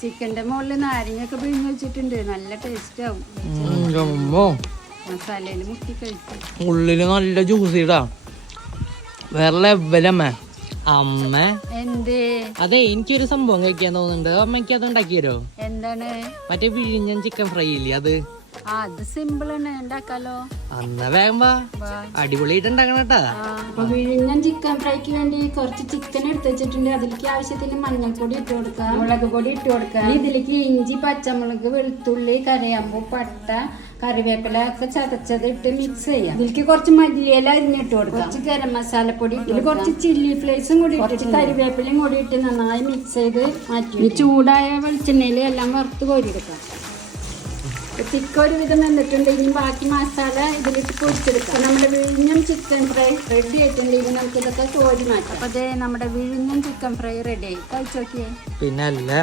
ചിക്കന്റെ മുകളിൽ നാരങ്ങയൊക്കെ പിഴിഞ്ഞ് വെച്ചിട്ടുണ്ട്. നല്ല ടേസ്റ്റ് ആവും. മസാലയില് മുക്കി കഴിക്കും. ഉള്ളില് നല്ല ജ്യൂസിടാ. വേറെ ലെവലമ്മ. അമ്മ എന്തേ? അതെ, എനിക്കൊരു സംഭവം കഴിക്കാൻ തോന്നുന്നുണ്ട്. അമ്മയ്ക്ക് അത് ഉണ്ടാക്കി തരോ? എന്താണ്? മറ്റേ വിഴിഞ്ഞൻ ചിക്കൻ ഫ്രൈ ഇല്ലേ, അത് അത് സിമ്പിൾ ആണ്, ഉണ്ടാക്കാലോ. അന്ന വേഗം വാ, അടിപൊളിയായിട്ട് ഉണ്ടാക്കണം കേട്ടാ. അപ്പൊ വിഴിഞ്ഞൻ ചിക്കൻ ഫ്രൈക്ക് വേണ്ടി കുറച്ച് ചിക്കൻ എടുത്ത് വെച്ചിട്ടുണ്ട്. അതിലേക്ക് ആവശ്യത്തിന് മഞ്ഞൾപ്പൊടി ഇട്ട് കൊടുക്കാം, മുളക് പൊടി ഇട്ട് കൊടുക്കാം. ഇതിലേക്ക് ഇഞ്ചി, പച്ചമുളക്, വെളുത്തുള്ളി, കറിയാമ്പൂ, പട്ട, കറിവേപ്പില ഒക്കെ ചതച്ചത് ഇട്ട് മിക്സ് ചെയ്യാം. ഇതിലേക്ക് കുറച്ച് മല്ലിയില അരിഞ്ഞിട്ട് കൊടുക്കാം, കുറച്ച് ഗരം മസാലപ്പൊടി ഇട്ട്, കുറച്ച് ചില്ലി ഫ്ലേക്സും കൂടി ഇട്ടിട്ട് കറിവേപ്പിലയും കൂടി ഇട്ട് നന്നായി മിക്സ് ചെയ്ത് മാറ്റി ചൂടായ വെളിച്ചെണ്ണയിൽ എല്ലാം വറുത്ത് കോരിയെടുക്കാം. ചിക്കൻ ഒരു വിധം വന്നിട്ടുണ്ട്. ഇനി ബാക്കി മസാല ഇതിലിട്ട് പൊരിച്ചെടുക്കാം. നമ്മുടെ വിഴിഞ്ഞം ചിക്കൻ ഫ്രൈ റെഡി ആയിട്ടുണ്ട്. ഇനി നമുക്ക് ഇതൊക്കെ കോരി മാറ്റാം. അപ്പൊ അതെ, നമ്മുടെ വിഴിഞ്ഞം ചിക്കൻ ഫ്രൈ റെഡി ആയി. കഴിച്ചു നോക്കിയേ. പിന്നെ അല്ല